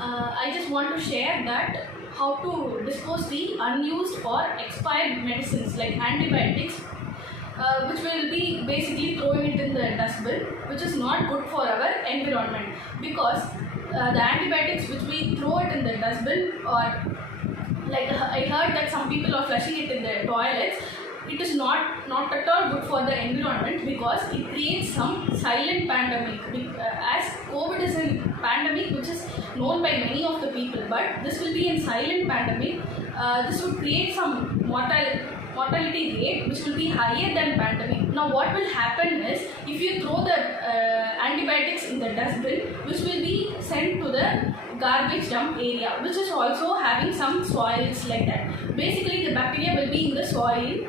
I just want to share that how to dispose the unused or expired medicines like antibiotics, which will be basically throwing it in the dustbin, which is not good for our environment, because the antibiotics which we throw it in the dustbin, or like I heard that some people are flushing it in the toilets, it is not at all good for the environment, because it creates some silent pandemic. As COVID is a pandemic which is known by many of the people, but this will be a silent pandemic. This would create some mortality rate which will be higher than pandemic. Now what will happen is, if you throw the antibiotics in the dustbin, which will be sent to the garbage dump area, which is also having some soils like that. Basically the bacteria will be in the soil.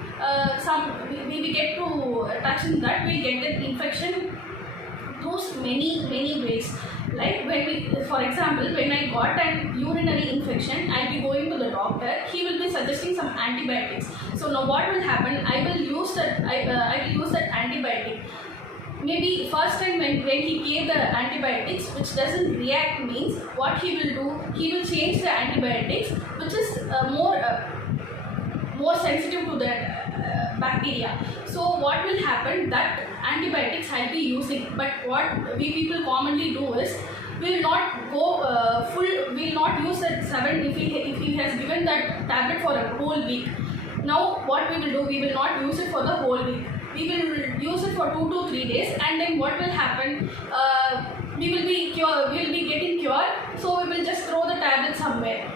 We get to touch in that, we get the infection through many ways. Like for example, when I got an urinary infection, I'll be going to the doctor. He will be suggesting some antibiotics. So now what will happen? I will use that antibiotic. Maybe first time when he gave the antibiotics which doesn't react, means what he will do, he will change the antibiotics which is more sensitive to the bacteria. So what will happen, that antibiotics I'll be using, but what we people commonly do is, we will not go we will not use that 7 if he has given that tablet for a whole week. Now what we will do, we will not use it for the whole week. We will use it for 2 to 3 days, and then what will happen, we will be getting cured, so we will just throw the tablet somewhere,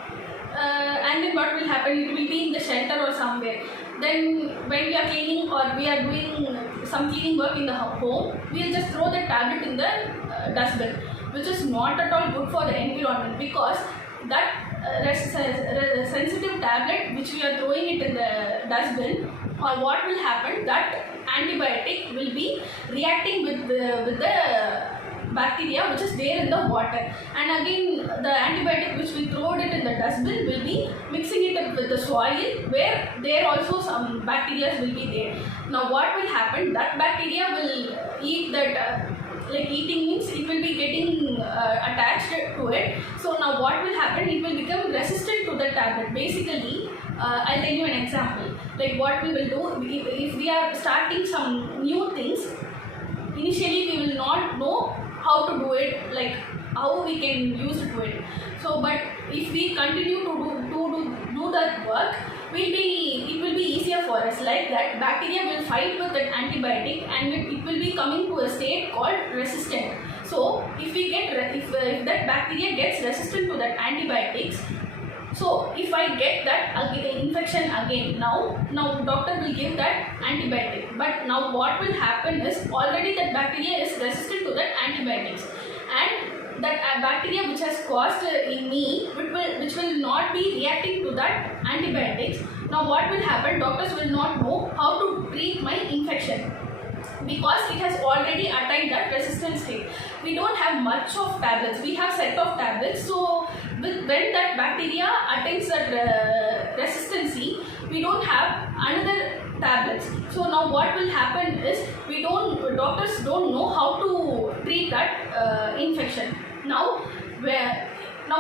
and then what will happen, it will be in the shelter or somewhere. Then when we are cleaning or we are doing some cleaning work in the home, we will just throw the tablet in the dustbin, which is not at all good for the environment, because that sensitive tablet which we are throwing it in the dustbin, or what will happen, that antibiotic will be reacting with the bacteria which is there in the water, and again the antibiotic which we throw it in the dustbin will be mixing it up with the soil, where there also some bacteria will be there. Now what will happen, that bacteria will eat that like eating means it will be getting attached to it. So now what will happen, it will become resistant to the tablet. Basically I'll tell you an example, like what we will do, if we are starting some new things, initially we will not know how to do it, like how we can use it to it. So but if we continue to do that work, it will be easier for us. Like that, bacteria will fight with that antibiotic, and it will be coming to a state called resistant. So if that bacteria gets resistant to that antibiotics, so if I get that infection again, now doctor will give that antibiotic, but now what will happen is, already that bacteria is resistant to that antibiotics, and that bacteria which has caused in me, which will not be reacting to that antibiotics. Now what will happen, doctors will not know how to treat my infection, because it has already attained that resistance state. We don't have much of tablets, we have set of tablets. So when that bacteria attains that resistancy, we don't have another tablets. So now what will happen is, doctors don't know how to treat that infection. Now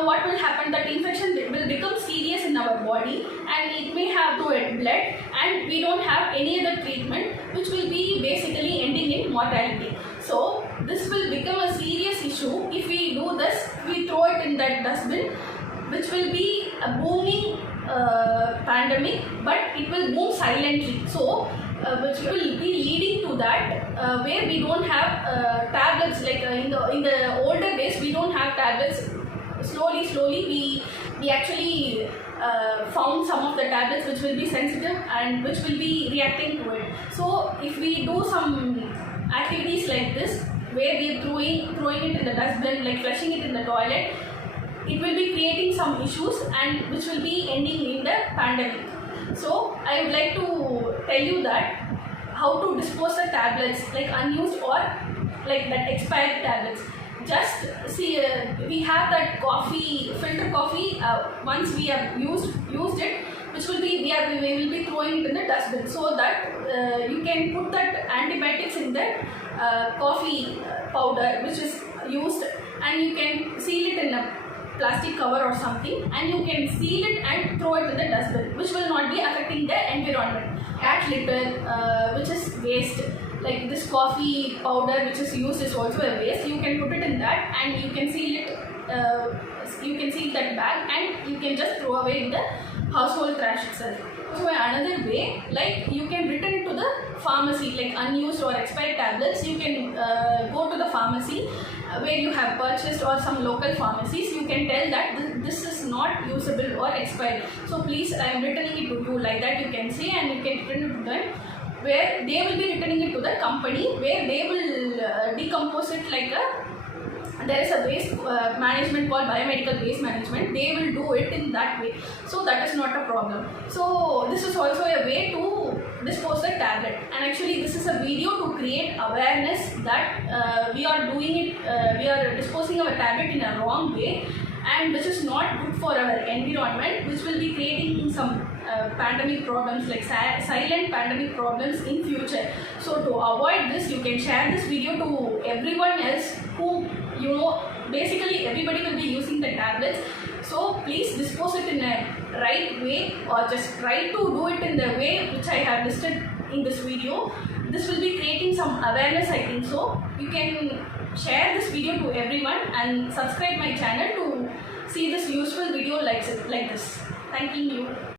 what will happen, that infection will become serious in our body, and it may have to add blood, and we don't have any other treatment, which will be basically ending in mortality. So this will become a serious issue if we do this, we throw it in that dustbin, which will be a booming pandemic, but it will boom silently. So which will be leading to that, where we don't have tablets, like in the older days we don't have tablets. Slowly we actually found some of the tablets which will be sensitive and which will be reacting to it. So if we do some activities like this, where we are throwing it in the dustbin, like flushing it in the toilet, it will be creating some issues, and which will be ending in the pandemic. So I would like to tell you that how to dispose the tablets, like unused or like that expired tablets. Just see, we have that filter coffee. Once we have used it, which will be we will be throwing it in the dustbin, so that you can put that antibiotics in the coffee powder which is used, and you can seal it in a plastic cover or something, and you can seal it and throw it in the dustbin, which will not be affecting the environment. Cat litter, which is waste, like this coffee powder which is used is also a waste. You can put it in that and you can seal it. You can seal that bag and you can just throw away in the household trash itself. So another way, like you can return it to the pharmacy, like unused or expired tablets. You can go to the pharmacy where you have purchased, or some local pharmacies. You can tell that this is not usable or expired. So please, I am returning it to you, like that you can say, and you can return it to them, where they will be returning it to the company, where they will decompose it like a. There is a waste management called biomedical waste management. They will do it in that way. So that is not a problem. So this is also a way to dispose the tablet. And actually this is a video to create awareness that we are doing it, we are disposing our tablet in a wrong way, and which is not good for our environment, which will be creating some pandemic problems, like silent pandemic problems in future. So to avoid this, you can share this video to everyone else who, you know, basically everybody will be using the tablets. So please dispose it in a right way, or just try to do it in the way which I have listed in this video. This will be creating some awareness, I think so. You can share this video to everyone and subscribe my channel to see this useful video like this. Thanking you.